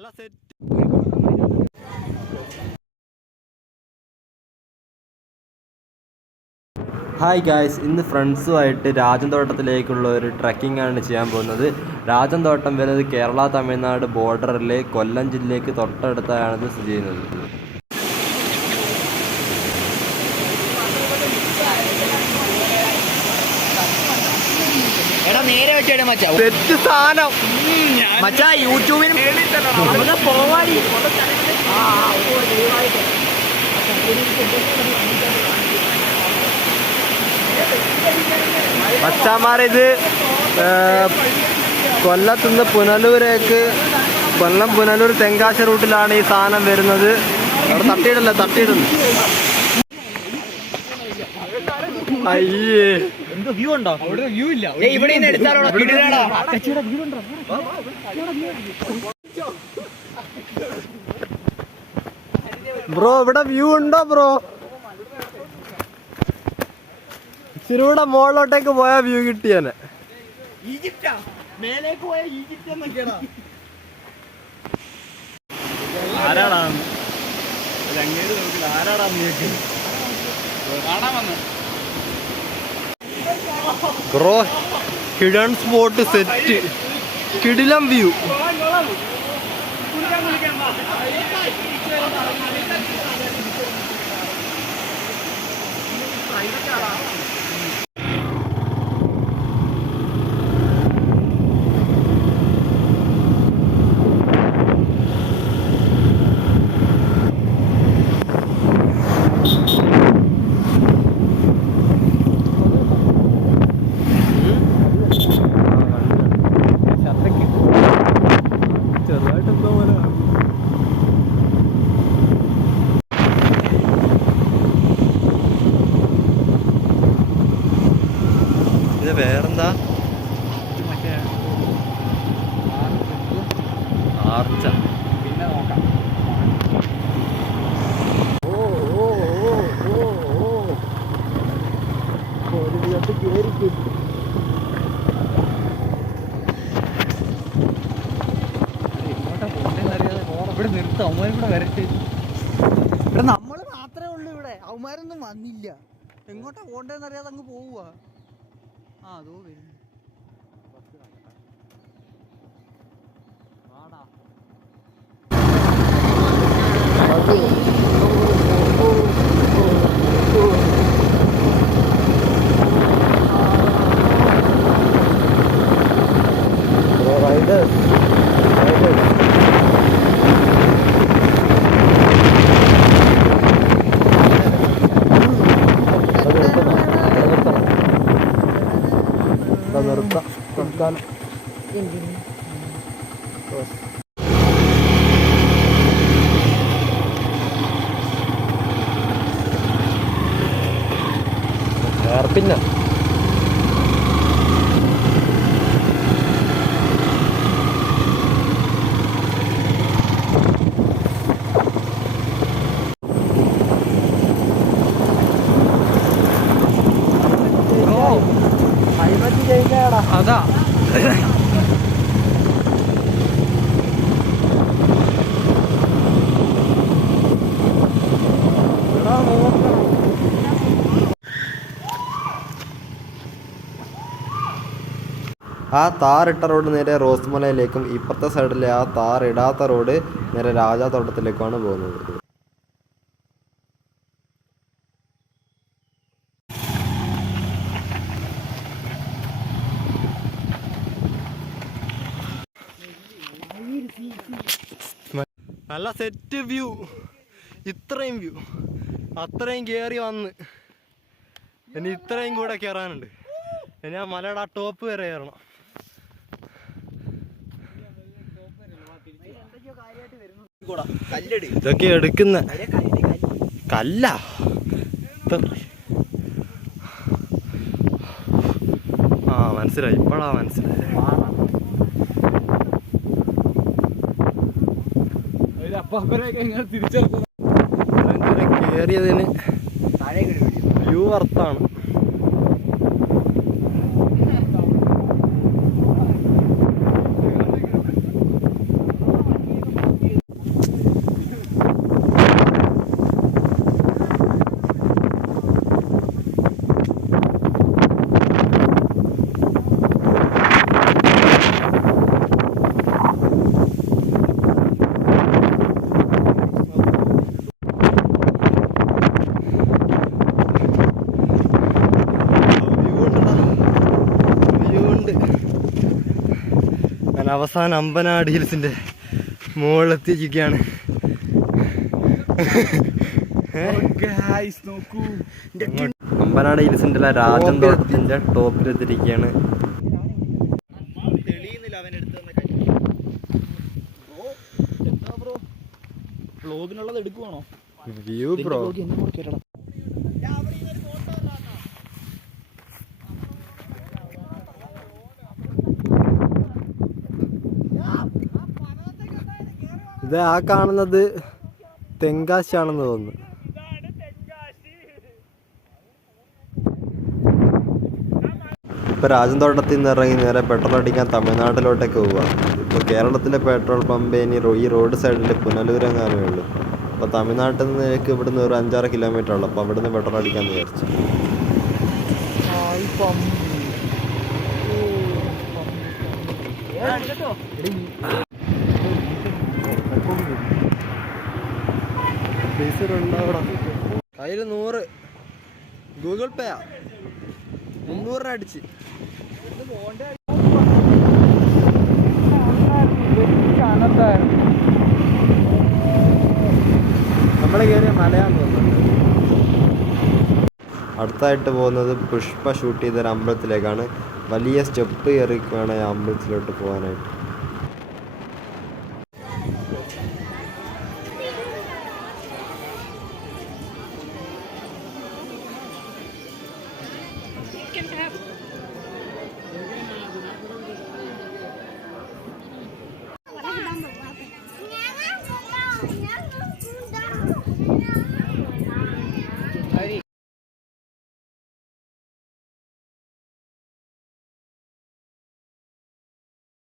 നല്ല set. Hi guys, ഇന്ന് ഫ്രണ്ട്സുമായിട്ട് രാജന്തോട്ടത്തിലേക്കുള്ള ഒരു ട്രക്കിംഗ് ആണ് ചെയ്യാൻ പോകുന്നത്. രാജന്തോട്ടം വരുന്നത് കേരള തമിഴ്നാട് ബോർഡറിൽ കൊല്ലം ജില്ലയ്ക്ക് തൊട്ടടുത്താണിത് സ്ഥിതി ചെയ്യുന്നത്. നേരെ വെച്ചാണ് മച്ചാ സെറ്റ് സാധനം മച്ചാ യൂട്യൂബിന് പോവാടി. മച്ചാമാരിത് കൊല്ലത്തുനിന്ന് പുനലൂരേക്ക്, കൊല്ലം പുനലൂർ തെങ്കാശി റൂട്ടിലാണ് ഈ സാധനം വരുന്നത്. അവിടെ തട്ടിയിടുന്നു. അയ്യേ, എന്തോ വ്യൂ ഉണ്ടോ? അവിടെ വ്യൂ ഇല്ല. ഇവിടെ ബ്രോ, ഇവിടെ വ്യൂ ഉണ്ടോ ബ്രോ? ഇച്ചിരൂടെ മുകളിലോട്ടേക്ക് പോയാ വ്യൂ കിട്ടിയാനെ. ഈജിപ്റ്റാ മേലേക്ക് പോയ ഈജിപ്റ്റ് എന്നൊക്കെയാണോ? ബ്രോ, ഹിഡൻ സ്പോട്ട് സെറ്റ്, കിടിലം വ്യൂ. ഇത് വേറെന്താ? ആർച്ച. പിന്നെ നോക്കാം. ഇവിടെ നിർത്താം, അവന്മാരും കൂടെ വരട്ടെ. ഇവിടെ നമ്മള് മാത്രമേ ഉള്ളൂ, ഇവിടെ അവന്മാരൊന്നും വന്നില്ല. എങ്ങോട്ടാ പോണ്ടേന്ന് അറിയാതെ അങ്ങ് പോവുക. അതോ വരും. പിന്നെ അതാ ആ താറിട്ട റോഡ് നേരെ റോസ്മലയിലേക്കും ഇപ്പുറത്തെ സൈഡിലെ ആ താറിടാത്ത റോഡ് നേരെ രാജാത്തോട്ടത്തിലേക്കുമാണ് പോകുന്നത്. നല്ല സെറ്റ് വ്യൂ. ഇത്രയും വ്യൂ, അത്രയും കയറി വന്ന് ഇനി ഇത്രയും കൂടെ കയറാനുണ്ട്. ഇനി ആ മലയുടെ ആ ടോപ്പ് വരെ കയറണം. ഇതൊക്കെ എടുക്കുന്ന കല്ല. ആ മനസ്സിലായി, ഇപ്പോഴാ മനസ്സിലായി. കേറിയതിന് വ്യൂ വർത്താണ്. അവസാനം അമ്പനാട് ഹിൽസിന്റെ മുകളിലെത്തിയിരിക്കുകയാണ്. അമ്പനാട് ഹിൽസിന്റെ രാജൻ തോട്ടത്തിന്റെ ടോപ്പിലെത്തിയിരിക്കുകയാണ്. വ്ലോഗിനുള്ളത് എടുക്കുവാണോ? View bro. ഇത് ആ കാണുന്നത് തെങ്കാശിയാണെന്ന് തോന്നുന്നു. ഇപ്പൊ രാജൻ തോട്ടത്തിൽ നിന്ന് ഇറങ്ങി നേരെ പെട്രോൾ അടിക്കാൻ തമിഴ്നാട്ടിലോട്ടേക്ക് പോവുക. ഇപ്പൊ കേരളത്തിലെ പെട്രോൾ പമ്പ് ഇനി ഈ റോഡ് സൈഡിൽ പുനലൂരെങ്ങാനേ ഉള്ളൂ. അപ്പൊ തമിഴ്നാട്ടിൽ നിന്നേക്ക് ഇവിടുന്ന് ഒരു 5-6 കിലോമീറ്റർ ഉള്ളു. അപ്പൊ അവിടുന്ന് പെട്രോൾ അടിക്കാന്ന് വിചാരിച്ചു. കയ്യിൽ 100 ഗൂഗിൾ പേയാ 300 അടിച്ച്. നമ്മളെ കയറിയ മലയാന്ന് തോന്നുന്നു. അടുത്തായിട്ട് പോകുന്നത് പുഷ്പ ഷൂട്ട് ചെയ്തൊരു അമ്പലത്തിലേക്കാണ്. വലിയ സ്റ്റെപ്പ് കയറി വേണം ഈ അമ്പലത്തിലോട്ട് പോകാനായിട്ട്. Yeah.